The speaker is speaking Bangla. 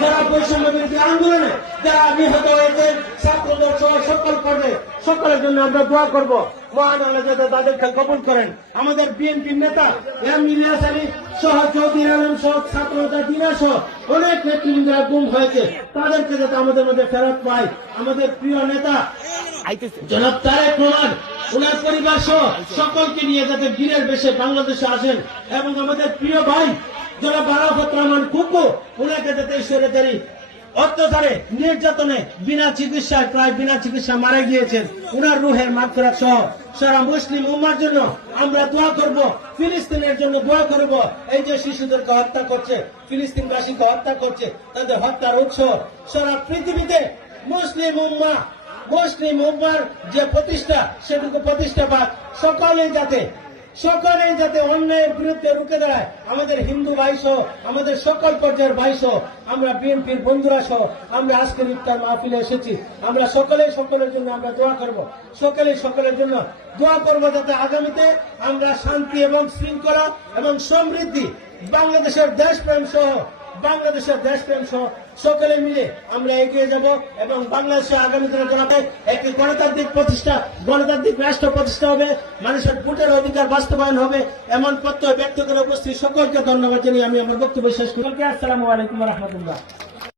যারা বৈষম্য বিরোধী আন্দোলনে যারা নিহত হয়েছেন ছাত্রদের সহ সকল পর্বে সকলের জন্য আমরা দোয়া করব। মহান আল্লাহ যাতে তাদেরকে কবুল করেন। আমাদের বিএনপির নেতা এম ইলিয়াস আলী সহ চৌধুরী আলম সহ ছাত্রতা দিনা সহ অনেক নেতৃবৃন্দরা গুম হয়েছে, তাদেরকে যাতে আমাদের মধ্যে ফেরত পায়। আমাদের প্রিয় নেতা জনাব তারেক রহমান ওনার পরিবার সহ সকলকে নিয়ে যাতে বীরের বেশে বাংলাদেশে আসেন এবং আমাদের প্রিয় ভাই জনাব আরাফাত রহমান কুকু ওনাকে যাতে ঈশ্বরের অত্যাচারে নির্যাতনে বিনা চিকিৎসায় প্রায় বিনা চিকিৎসা মারা গিয়েছেন, উনার রুহের মাগফিরাত সহ সারা মুসলিম উম্মার জন্য আমরা দোয়া করব। ফিলিস্তিনের জন্য দোয়া করব। এই যে শিশুদেরকে হত্যা করছে, ফিলিস্তিনবাসীকে হত্যা করছে, তাদের হত্যার উৎস সারা পৃথিবীতে মুসলিম উম্মার যে প্রতিষ্ঠা সেটুকু প্রতিষ্ঠা পাক। সকলেই যাতে অন্যায়ের বিরুদ্ধে রুখে দাঁড়ায়। আমাদের হিন্দু ভাই সহ আমাদের সকল পর্যায়ের ভাই সহ আমরা বিএনপির বন্ধুরা সহ আমরা আজকের ইফতার মাহফিলে এসেছি। আমরা সকলের জন্য আমরা দোয়া করব। সকলের জন্য দোয়া করব যাতে আগামীতে আমরা শান্তি এবং শৃঙ্খলা এবং সমৃদ্ধি বাংলাদেশের দেশপ্রেম সহ সকলে মিলে আমরা এগিয়ে যাব এবং বাংলাদেশে আগামী দিনে জনাবে একটি গণতান্ত্রিক রাষ্ট্র প্রতিষ্ঠা হবে, মানুষের ভোটের অধিকার বাস্তবায়ন হবে, এমন প্রত্যয় ব্যক্ত করে উপস্থিত সকলকে ধন্যবাদ জানিয়ে আমি আমার বক্তব্য শেষ করি। আসসালামু আলাইকুম ওয়া রাহমাতুল্লাহ।